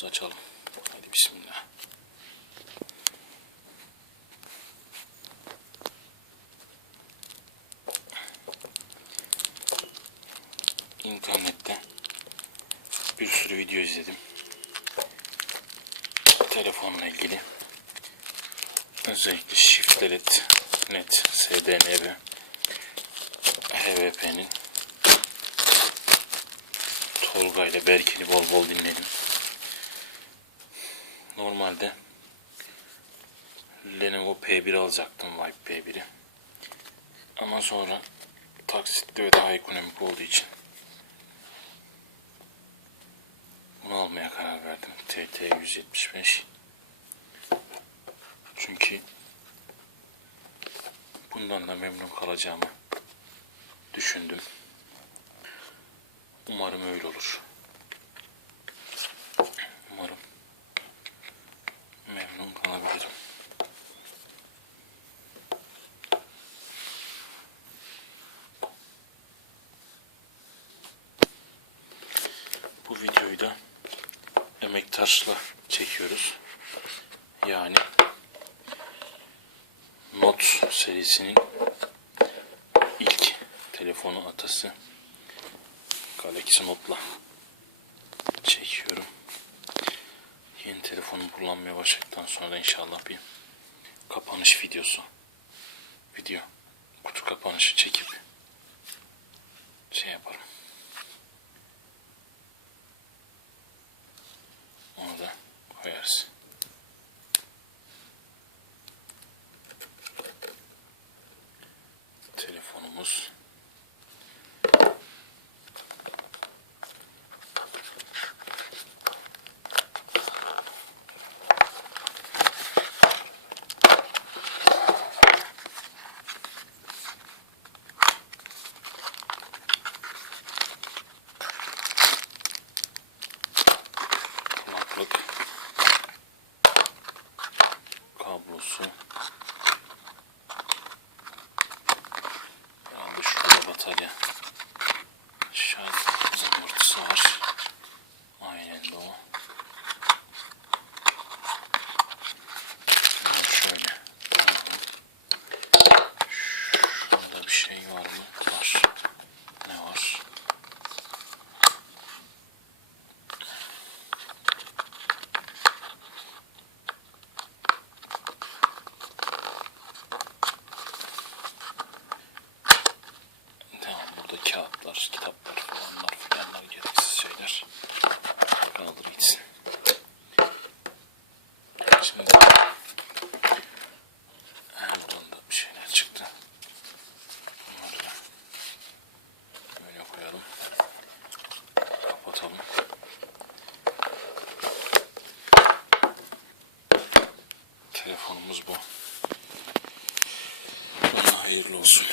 telefonumuzu açalım. Hadi bismillah. İnternette bir sürü video izledim. Telefonla ilgili. Özellikle Shift-Delete, Net, SDNB, HVP'nin Tolga ile Berkin'i bol bol dinledim. Normalde Lenovo P1 alacaktım, Vibe P1'i. Ama sonra taksitli ve daha ekonomik olduğu için bunu almaya karar verdim. TT175. Çünkü bundan da memnun kalacağımı düşündüm. Umarım öyle olur. Umarım memnun kalabilirim. Bu videoyu da emektaşla çekiyoruz. Yani Note serisinin ilk telefonu atası Galaxy Note'la çekiyorum. Yeni telefonum kullanmaya başladıktan sonra da inşallah bir kapanış videosu, kutu kapanışı çekip şey yaparım. Onu da koyarız. Telefonumuz kulaklık, kablosu, herhalde şurada batarya, şarj zımbırtısı var. Aynen de o. Şöyle. Şurada bir şey var mı? Var. Ne var? Tamam, burada kağıtlar, kitaplar falanlar gereksiz şeyler. Kaldır gitsin. Şimdi buradan da bir şeyler çıktı. Bunları da böyle koyalım. Kapatalım. Telefonumuz bu. Bana hayırlı olsun.